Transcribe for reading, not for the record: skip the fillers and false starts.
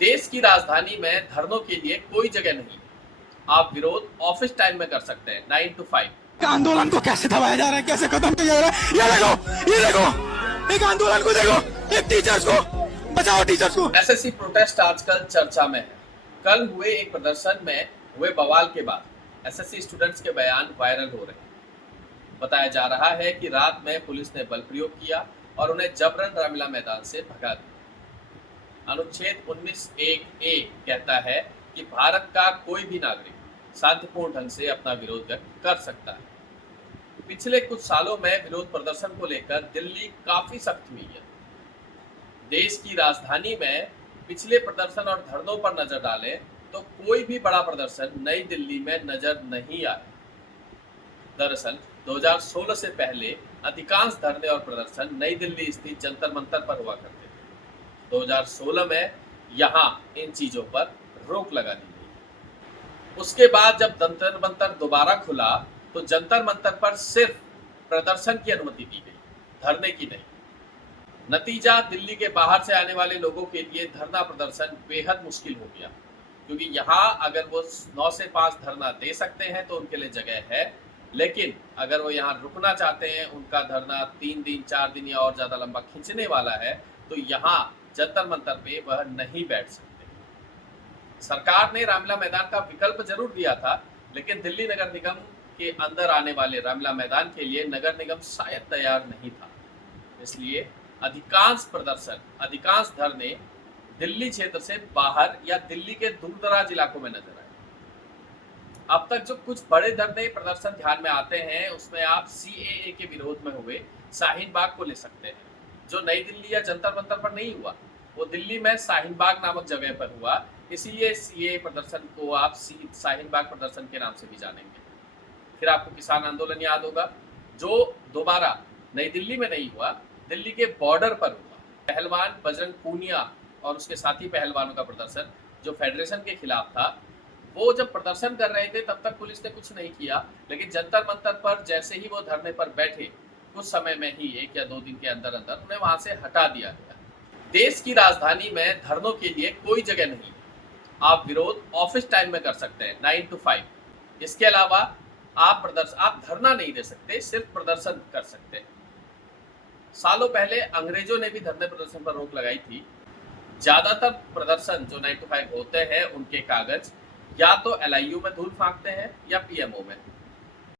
देश की राजधानी में धरनों के लिए कोई जगह नहीं है। आप विरोध ऑफिस टाइम में कर सकते हैं, 9 to 5। आंदोलन को कैसे दबाया जा रहा है, कैसे खत्म किया जा रहा है। ये देखो एक आंदोलन को देखो, एक टीचर्स को बचाओ, टीचर्स को। एसएससी प्रोटेस्ट आजकल चर्चा में है। कल हुए एक प्रदर्शन में हुए बवाल के बाद एसएससी स्टूडेंट्स के बयान वायरल हो रहे हैं। बताया जा रहा है कि रात में पुलिस ने बल प्रयोग किया और उन्हें जबरन रामलीला मैदान से भगा दिया। अनुच्छेद 19(1)(a) कहता है कि भारत का कोई भी नागरिक शांतिपूर्ण ढंग से अपना विरोध व्यक्त कर सकता है। पिछले कुछ सालों में विरोध प्रदर्शन को लेकर दिल्ली काफी सख्त हुई है। देश की राजधानी में पिछले प्रदर्शन और धरनों पर नजर डालें तो कोई भी बड़ा प्रदर्शन नई दिल्ली में नजर नहीं आया। दरअसल 2016 से पहले अधिकांश धरने और प्रदर्शन नई दिल्ली स्थित जंतर मंतर पर हुआ करते थे। 2016 में यहाँ इन चीजों पर रोक लगा दी गई। उसके बाद जब जंतर मंतर दोबारा खुला तो जंतर मंतर पर सिर्फ प्रदर्शन की अनुमति दी गई, धरने की नहीं। नतीजा दिल्ली के बाहर से आने वाले लोगों के लिए धरना प्रदर्शन बेहद मुश्किल हो गया, क्योंकि यहाँ अगर वो 9 से 5 धरना दे सकते हैं तो उनके लिए जगह है, लेकिन अगर वो यहाँ रुकना चाहते हैं, उनका धरना 3 दिन 4 दिन या और ज्यादा लंबा खींचने वाला है, तो यहाँ जंतर मंतर पे वह नहीं बैठ सकते। सरकार ने रामलीला मैदान का विकल्प जरूर दिया था, लेकिन दिल्ली नगर निगम के अंदर आने वाले रामलीला मैदान के लिए नगर निगम शायद तैयार नहीं था। इसलिए अधिकांश प्रदर्शन, अधिकांश धरने दिल्ली क्षेत्र से बाहर या दिल्ली के दूर-दराज इलाकों में नजर आए। अब तक जो कुछ बड़े धरने प्रदर्शन ध्यान में आते हैं, उसमें आप सीएए के विरोध में हुए शाहीन बाग को ले सकते हैं, जो नई दिल्ली या जंतर मंतर पर नहीं हुआ, वो दिल्ली में शाहीन बाग नामक जगह पर हुआ। इसीलिए सीएए प्रदर्शन को आप शाहीन बाग प्रदर्शन के नाम से भी जानेंगे। फिर आपको किसान आंदोलन याद होगा, जो दोबारा नई दिल्ली में नहीं हुआ, दिल्ली के बॉर्डर पर हुआ। पहलवान बजरंग पूनिया और उसके साथी पहलवानों का प्रदर्शन जो फेडरेशन के खिलाफ था, वो जब प्रदर्शन कर रहे थे तब तक पुलिस ने कुछ नहीं किया, लेकिन जंतर मंतर पर जैसे ही वो धरने पर बैठे, कुछ समय में ही 1 या 2 दिन के अंदर अंदर उन्हें वहां से हटा दिया गया। देश की राजधानी में धरनों के लिए कोई जगह नहीं है। आप विरोध ऑफिस टाइम में कर सकते हैं, 9 to 5। इसके अलावा आप धरना नहीं दे सकते, सिर्फ प्रदर्शन कर सकते हैं। सालों पहले अंग्रेजों ने भी धरने प्रदर्शन पर रोक लगाई थी। ज्यादातर प्रदर्शन जो 9 to 5 होते हैं, उनके कागज या तो एलआईयू में धूल फांकते हैं या पीएमओ में।